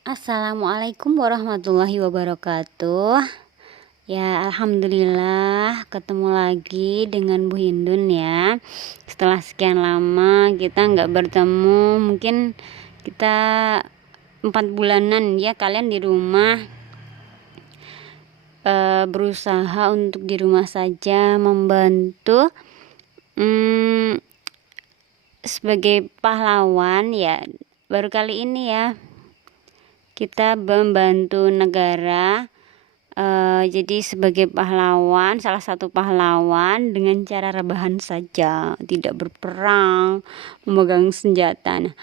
Assalamualaikum warahmatullahi wabarakatuh. Ya, alhamdulillah ketemu lagi dengan Bu Hindun ya. Setelah sekian lama kita nggak bertemu, mungkin kita 4 bulanan ya kalian di rumah, berusaha untuk di rumah saja membantu sebagai pahlawan ya. Baru kali ini ya kita membantu negara. Jadi sebagai pahlawan, salah satu pahlawan dengan cara rebahan saja, tidak berperang, memegang senjata. Nah,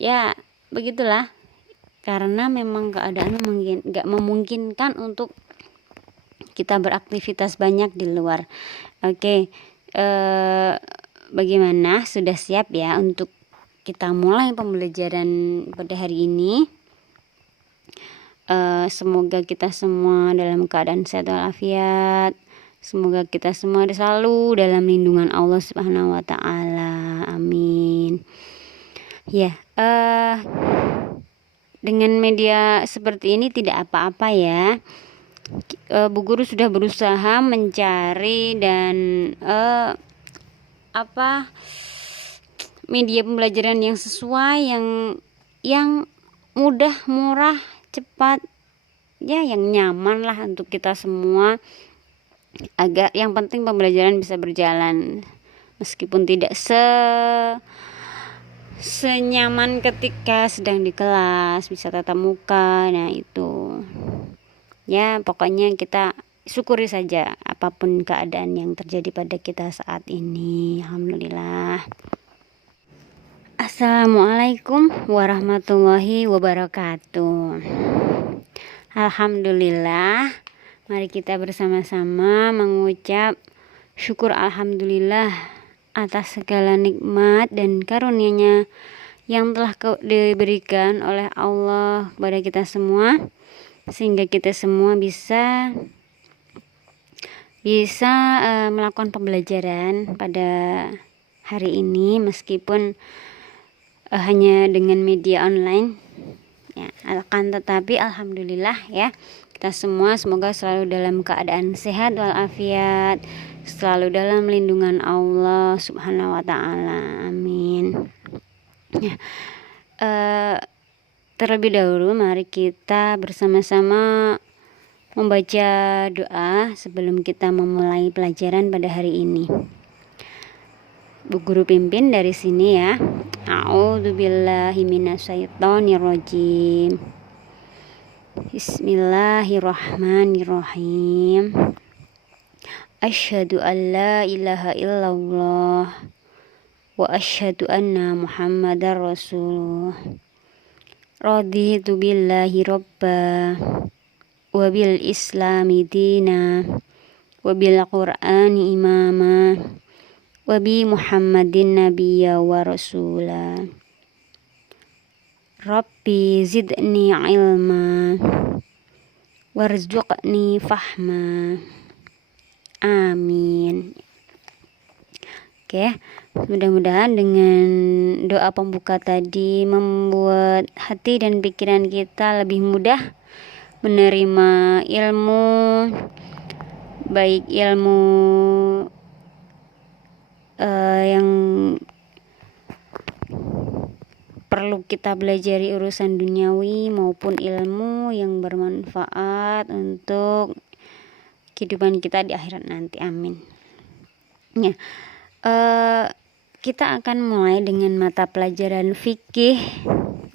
ya begitulah, karena memang keadaan nggak memungkinkan untuk kita beraktivitas banyak di luar. Oke, bagaimana? Sudah siap ya untuk kita mulai pembelajaran pada hari ini? Semoga kita semua dalam keadaan sehat walafiat. Semoga kita semua selalu dalam lindungan Allah Subhanahu wa taala. Amin. Ya, dengan media seperti ini tidak apa-apa ya. Bu Guru sudah berusaha mencari dan media pembelajaran yang sesuai, yang mudah, murah, cepat ya, yang nyaman lah untuk kita semua, agar yang penting pembelajaran bisa berjalan meskipun tidak senyaman ketika sedang di kelas, bisa tatap muka. Nah itu ya, pokoknya kita syukuri saja apapun keadaan yang terjadi pada kita saat ini. Alhamdulillah. Assalamualaikum warahmatullahi wabarakatuh. Alhamdulillah, mari kita bersama-sama mengucap syukur alhamdulillah atas segala nikmat dan karunia-Nya yang telah diberikan oleh Allah kepada kita semua, sehingga kita semua bisa melakukan pembelajaran pada hari ini, meskipun hanya dengan media online ya, akan tetapi alhamdulillah ya, kita semua semoga selalu dalam keadaan sehat walafiat, selalu dalam lindungan Allah Subhanahu wa taala. Amin. Ya, terlebih dahulu mari kita bersama-sama membaca doa sebelum kita memulai pelajaran pada hari ini. Bu Guru pimpin dari sini ya. A'udzubillahi minasyaitonirrajim. Bismillahirrahmanirrahim. Asyhadu an la ilaha illallah wa asyhadu anna Muhammadar Rasulullah. Raditu billahi robba wa bil islami dina wa bil qur'ani imama wa bi Muhammadin nabiyya wa rasula. Rabbi zidni ilma warzuqni fahma. Amin. Oke, mudah-mudahan dengan doa pembuka tadi membuat hati dan pikiran kita lebih mudah menerima ilmu, baik ilmu yang perlu kita belajari urusan duniawi maupun ilmu yang bermanfaat untuk kehidupan kita di akhirat nanti. Amin. Ya, kita akan mulai dengan mata pelajaran fikih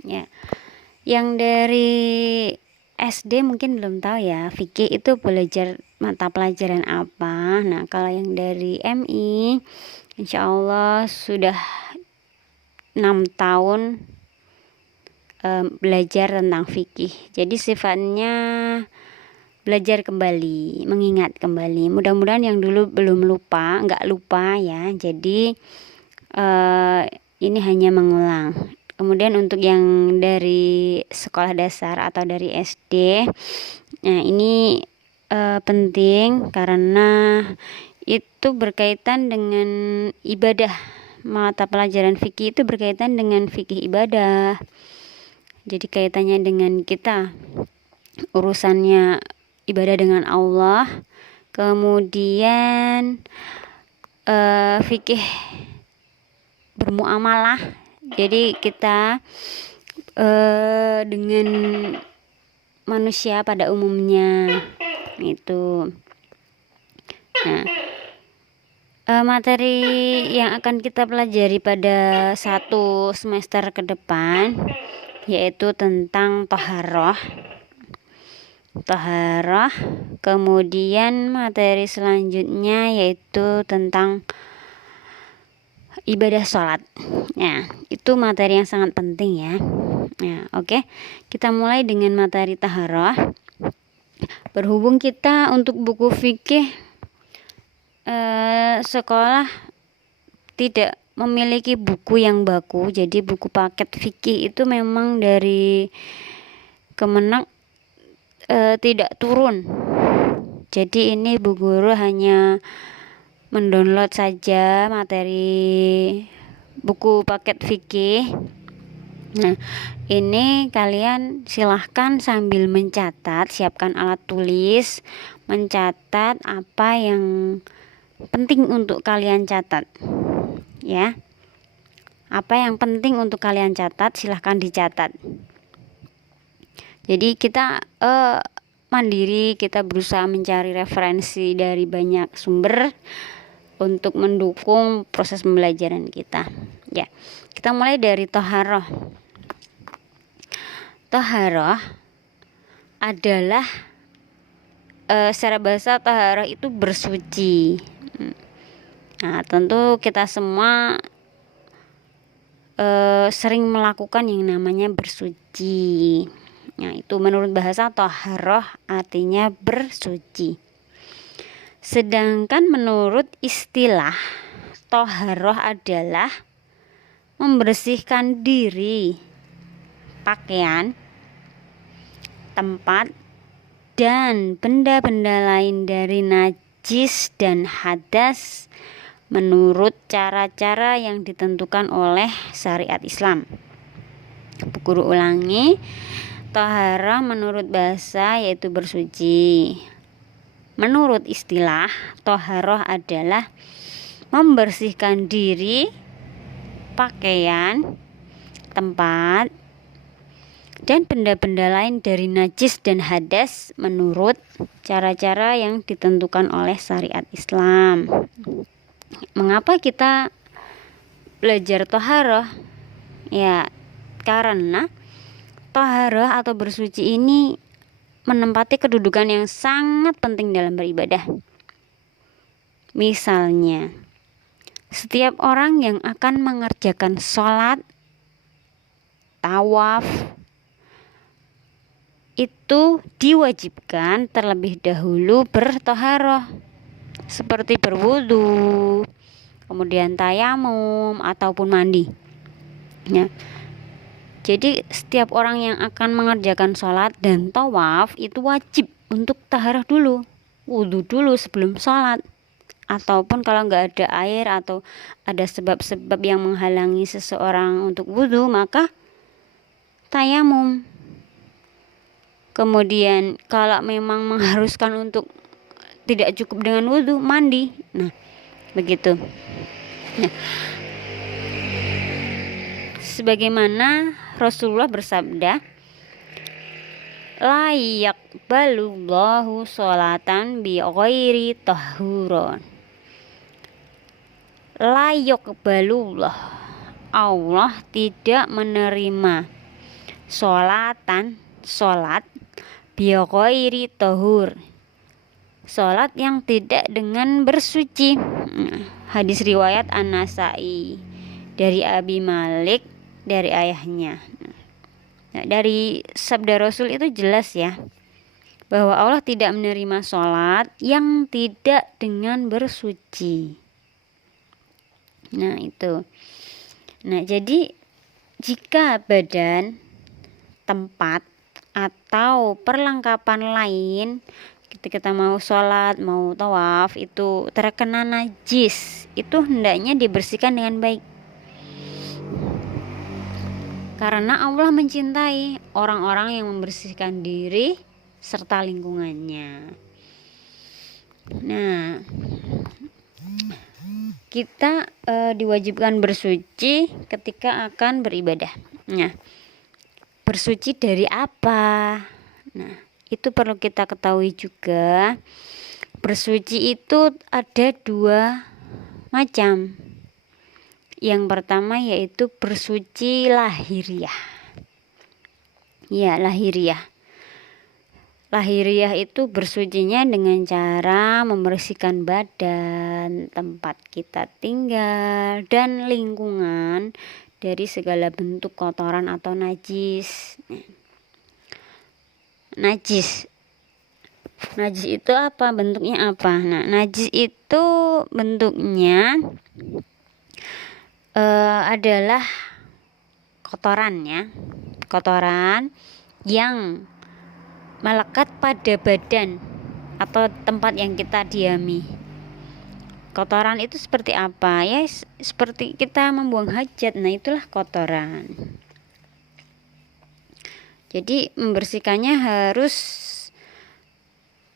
ya. Yang dari SD mungkin belum tahu ya, fikih itu belajar mata pelajaran apa. Nah, kalau yang dari MI insya Allah sudah 6 tahun belajar tentang fikih. Jadi sifatnya belajar kembali, mengingat kembali. Mudah-mudahan yang dulu belum lupa, nggak lupa ya. Jadi ini hanya mengulang. Kemudian untuk yang dari sekolah dasar atau dari SD, nah ini penting karena itu berkaitan dengan ibadah. Mata pelajaran fikih itu berkaitan dengan fikih ibadah. Jadi kaitannya dengan kita, urusannya ibadah dengan Allah. Kemudian fikih bermuamalah. Jadi kita dengan manusia pada umumnya itu. Nah, materi yang akan kita pelajari pada 1 semester ke depan yaitu tentang toharoh. Kemudian materi selanjutnya yaitu tentang ibadah sholat. Nah, itu materi yang sangat penting ya. Nah, oke. Kita mulai dengan materi taharah. Berhubung kita untuk buku fikih sekolah tidak memiliki buku yang baku, jadi buku paket fikih itu memang dari Kemenak tidak turun. Jadi ini Bu Guru hanya mendownload saja materi buku paket fikih. Nah, ini kalian silahkan sambil mencatat, siapkan alat tulis, mencatat apa yang penting untuk kalian catat. Ya. Apa yang penting untuk kalian catat, silahkan dicatat. Jadi kita mandiri, kita berusaha mencari referensi dari banyak sumber untuk mendukung proses pembelajaran kita. Ya, kita mulai dari toharoh. Toharoh adalah secara bahasa toharoh itu bersuci. Nah, tentu kita semua sering melakukan yang namanya bersuci. Nah, itu menurut bahasa toharoh artinya bersuci. Sedangkan menurut istilah toharoh adalah membersihkan diri, pakaian, tempat, dan benda-benda lain dari najis dan hadas menurut cara-cara yang ditentukan oleh syariat Islam. Bu Guru ulangi, toharoh menurut bahasa yaitu bersuci. Menurut istilah, toharoh adalah membersihkan diri, pakaian, tempat, dan benda-benda lain dari najis dan hadas menurut cara-cara yang ditentukan oleh syariat Islam. Mengapa kita belajar toharoh? Ya, karena toharoh atau bersuci ini menempati kedudukan yang sangat penting dalam beribadah. Misalnya, setiap orang yang akan mengerjakan sholat, tawaf, itu diwajibkan terlebih dahulu bertoharoh, seperti berwudu, kemudian tayamum ataupun mandi. Ya. Jadi setiap orang yang akan mengerjakan sholat dan tawaf itu wajib untuk taharah dulu, wudu dulu sebelum sholat. Ataupun kalau nggak ada air atau ada sebab-sebab yang menghalangi seseorang untuk wudu, maka tayamum. Kemudian kalau memang mengharuskan untuk tidak cukup dengan wudu, mandi. Nah, begitu. Nah, sebagaimana Rasulullah bersabda, la yaqbalullahu sholatan bi ghairi tahuron. La yaqbalullah, Allah tidak menerima sholat bi ghairi tahur, sholat yang tidak dengan bersuci. Hadis riwayat An-Nasai dari Abi Malik dari ayahnya. Nah, dari sabda Rasul itu jelas ya, bahwa Allah tidak menerima sholat yang tidak dengan bersuci. Nah itu. Nah jadi jika badan, tempat, atau perlengkapan lain ketika kita mau sholat, mau tawaf itu terkena najis, itu hendaknya dibersihkan dengan baik. Karena Allah mencintai orang-orang yang membersihkan diri serta lingkungannya. Nah, kita diwajibkan bersuci ketika akan beribadah. Nah, bersuci dari apa? Nah, itu perlu kita ketahui juga. Bersuci itu ada 2 macam. Yang pertama yaitu bersuci lahiriah. Ya, lahiriah. Lahiriah itu bersucinya dengan cara membersihkan badan, tempat kita tinggal, dan lingkungan dari segala bentuk kotoran atau najis. Najis itu apa? Bentuknya apa? Nah, najis itu bentuknya adalah kotoran ya. Kotoran yang melekat pada badan atau tempat yang kita diami. Kotoran itu seperti apa? Ya, seperti kita membuang hajat. Nah, itulah kotoran. Jadi membersihkannya harus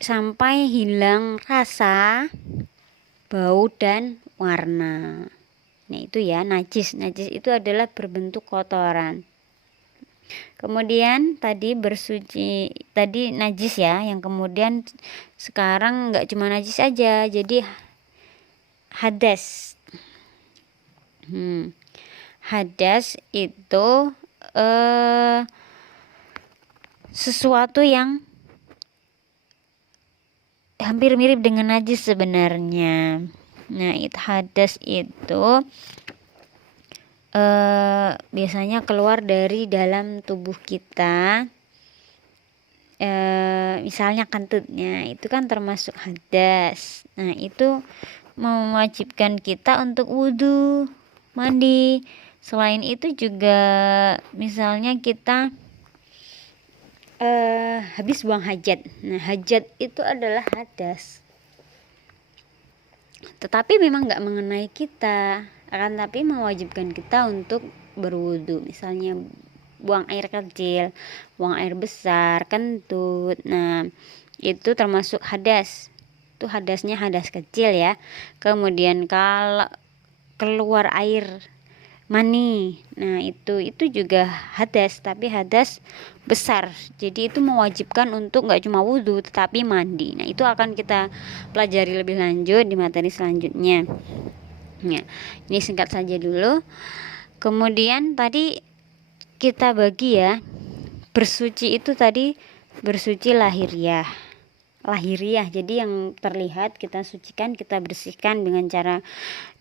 sampai hilang rasa, bau, dan warna. Nah, itu ya najis. Najis itu adalah berbentuk kotoran. Kemudian tadi bersuci, tadi najis ya, yang kemudian sekarang nggak cuma najis aja, jadi hadas. Hadas itu sesuatu yang hampir mirip dengan najis sebenarnya. Nah, hadas itu biasanya keluar dari dalam tubuh kita, misalnya kentutnya itu kan termasuk hadas. Nah, itu mewajibkan kita untuk wudhu, mandi. Selain itu juga misalnya kita habis buang hajat. Nah, hajat itu adalah hadas, tetapi memang nggak mengenai kita, akan tapi mewajibkan kita untuk berwudu. Misalnya buang air kecil, buang air besar, kentut. Nah, itu termasuk hadas. Itu hadasnya hadas kecil ya. Kemudian kalau keluar air mani, nah itu juga hadas, tapi hadas besar. Jadi itu mewajibkan untuk nggak cuma wudhu tetapi mandi. Nah, itu akan kita pelajari lebih lanjut di materi selanjutnya ya. Ini singkat saja dulu. Kemudian tadi kita bagi ya, bersuci itu tadi bersuci lahiriah. Jadi yang terlihat kita sucikan, kita bersihkan dengan cara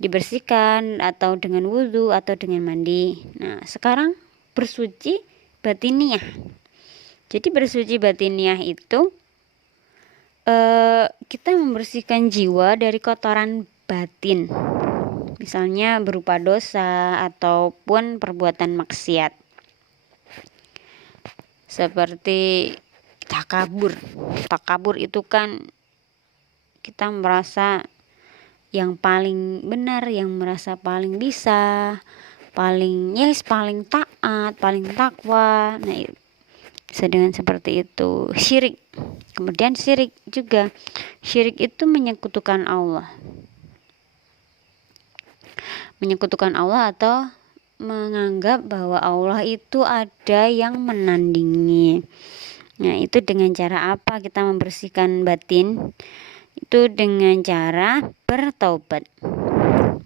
dibersihkan atau dengan wudhu atau dengan mandi. Nah, sekarang bersuci batiniah. Jadi bersuci batiniah itu kita membersihkan jiwa dari kotoran batin, misalnya berupa dosa ataupun perbuatan maksiat, seperti takabur. Takabur itu kan kita merasa yang paling benar, yang merasa paling bisa, paling taat, paling takwa. Nah, bisa dengan seperti itu. Syirik. Kemudian syirik juga. Syirik itu menyekutukan Allah. Menyekutukan Allah atau menganggap bahwa Allah itu ada yang menandingi. Nah, itu dengan cara apa kita membersihkan batin? Itu dengan cara bertaubat.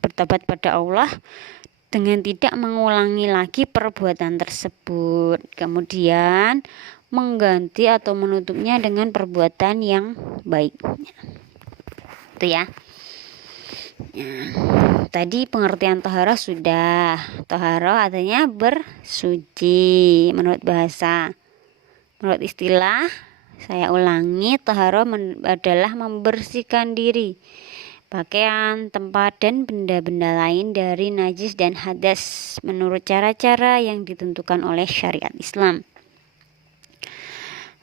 Bertobat pada Allah dengan tidak mengulangi lagi perbuatan tersebut. Kemudian mengganti atau menutupnya dengan perbuatan yang baik. Itu ya. Tadi pengertian taharah sudah. Taharah artinya bersuci menurut bahasa. Menurut istilah, saya ulangi, taharah adalah membersihkan diri, pakaian, tempat, dan benda-benda lain dari najis dan hadas menurut cara-cara yang ditentukan oleh syariat Islam.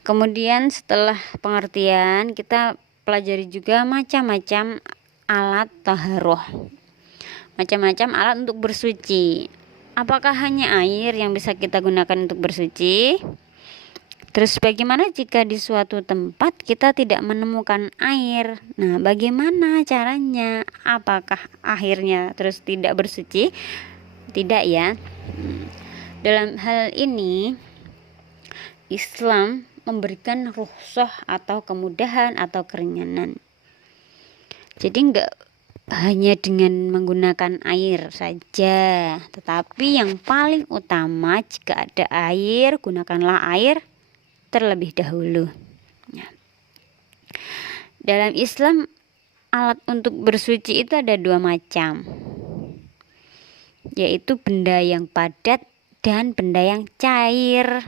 Kemudian setelah pengertian, kita pelajari juga macam-macam alat taharah. Macam-macam alat untuk bersuci. Apakah hanya air yang bisa kita gunakan untuk bersuci? Terus bagaimana jika di suatu tempat kita tidak menemukan air? Nah, bagaimana caranya? Apakah akhirnya terus tidak bersuci? Tidak ya. Dalam hal ini Islam memberikan rukhsah atau kemudahan atau keringanan. Jadi enggak hanya dengan menggunakan air saja, tetapi yang paling utama jika ada air, gunakanlah air terlebih dahulu. Ya. Dalam Islam alat untuk bersuci itu ada 2 macam, yaitu benda yang padat dan benda yang cair.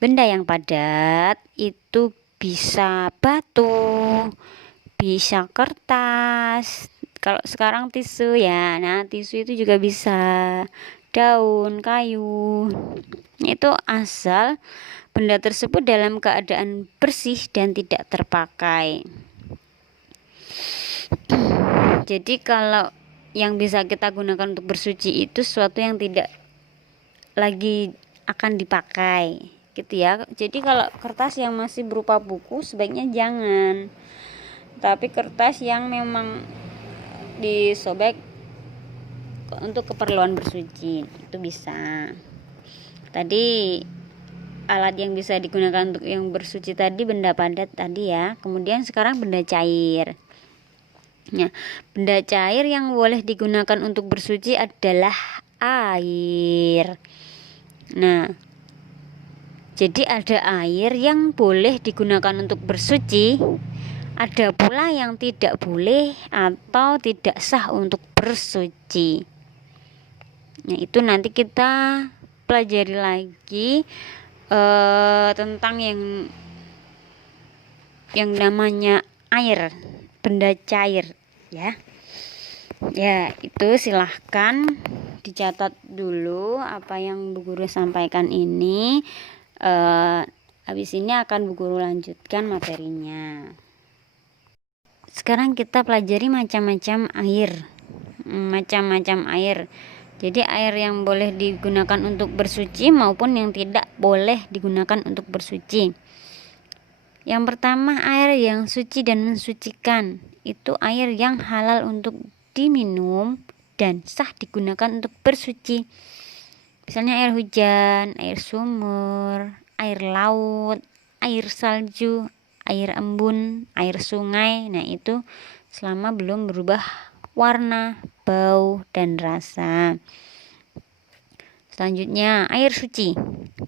Benda yang padat itu bisa batu, bisa kertas. Kalau sekarang tisu ya, nah tisu itu juga bisa, daun, kayu. Itu asal benda tersebut dalam keadaan bersih dan tidak terpakai. Jadi kalau yang bisa kita gunakan untuk bersuci itu sesuatu yang tidak lagi akan dipakai, gitu ya. Jadi kalau kertas yang masih berupa buku sebaiknya jangan, tapi kertas yang memang disobek untuk keperluan bersuci itu bisa. Tadi alat yang bisa digunakan untuk yang bersuci tadi benda padat tadi ya. Kemudian sekarang benda cair. Ya, benda cair yang boleh digunakan untuk bersuci adalah air. Nah, jadi ada air yang boleh digunakan untuk bersuci, ada pula yang tidak boleh atau tidak sah untuk bersuci. Nah, itu nanti kita pelajari lagi tentang yang namanya air, benda cair ya. Ya, itu silahkan dicatat dulu apa yang Bu Guru sampaikan ini. Habis ini akan Bu Guru lanjutkan materinya. Sekarang kita pelajari macam-macam air. Macam-macam air. Jadi air yang boleh digunakan untuk bersuci maupun yang tidak boleh digunakan untuk bersuci. Yang pertama, air yang suci dan mensucikan. Itu air yang halal untuk diminum dan sah digunakan untuk bersuci. Misalnya air hujan, air sumur, air laut, air salju, air embun, air sungai. Nah, itu selama belum berubah warna, bau, dan rasa. Selanjutnya, air suci,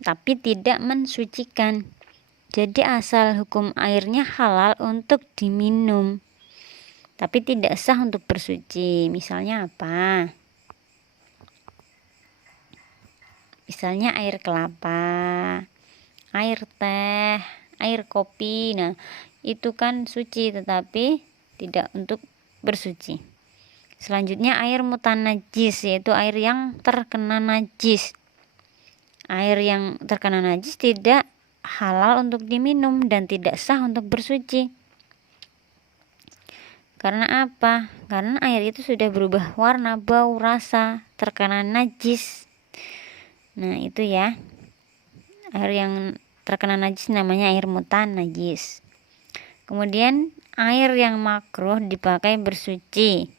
tapi tidak mensucikan. Jadi asal hukum airnya halal untuk diminum, tapi tidak sah untuk bersuci. Misalnya apa? Misalnya air kelapa, air teh, air kopi. Nah, itu kan suci tetapi tidak untuk bersuci. Selanjutnya air mutanajis, yaitu air yang terkena najis. Air yang terkena najis tidak halal untuk diminum dan tidak sah untuk bersuci. Karena apa? Karena air itu sudah berubah warna, bau, rasa, terkena najis. Nah, itu ya. Air yang terkena najis namanya air mutan najis. Kemudian air yang makruh dipakai bersuci.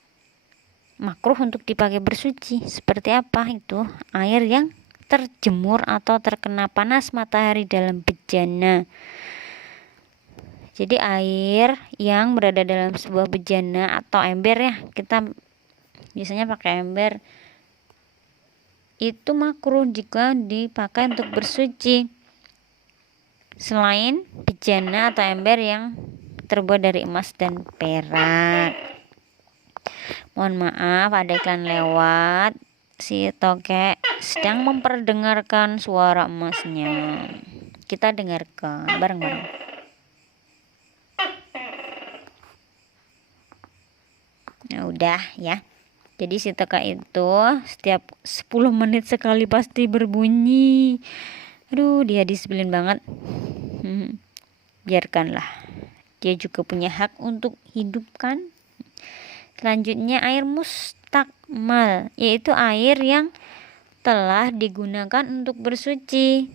Makruh untuk dipakai bersuci seperti apa itu? Air yang terjemur atau terkena panas matahari dalam bejana. Jadi air yang berada dalam sebuah bejana atau ember ya, kita biasanya pakai ember, itu makruh jika dipakai untuk bersuci. Selain bejana atau ember yang terbuat dari emas dan perak. Mohon maaf ada iklan lewat. Si Toke sedang memperdengarkan suara emasnya. Kita dengarkan bareng-bareng. Nah, udah ya. Jadi si teka itu setiap 10 menit sekali pasti berbunyi. Aduh, dia disebelin banget. Biarkanlah. Dia juga punya hak untuk hidup kan. Selanjutnya air mustakmal, yaitu air yang telah digunakan untuk bersuci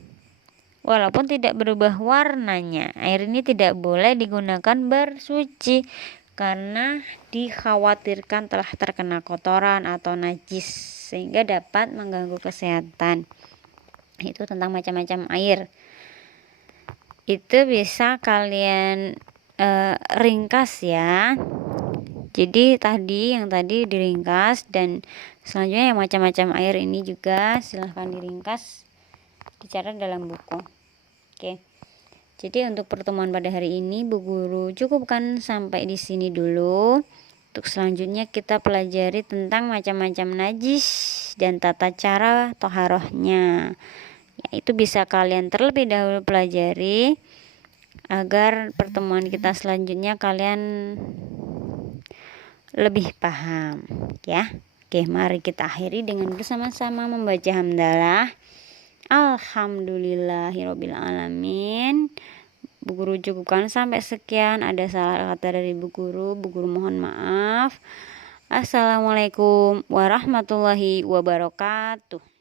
walaupun tidak berubah warnanya. Air ini tidak boleh digunakan bersuci karena dikhawatirkan telah terkena kotoran atau najis sehingga dapat mengganggu kesehatan. Itu tentang macam-macam air. Itu bisa kalian ringkas ya. Jadi yang tadi diringkas, dan selanjutnya yang macam-macam air ini juga silahkan diringkas, dicatat dalam buku. Oke. Jadi untuk pertemuan pada hari ini Bu Guru cukupkan sampai di sini dulu. Untuk selanjutnya kita pelajari tentang macam-macam najis dan tata cara toharohnya. Ya, itu bisa kalian terlebih dahulu pelajari agar pertemuan kita selanjutnya kalian lebih paham ya. Oke, mari kita akhiri dengan bersama-sama membaca hamdalah. Alhamdulillahirabbil alamin. Bu Guru cukupkan sampai sekian. Ada salah kata dari Bu Guru mohon maaf. Assalamualaikum warahmatullahi wabarakatuh.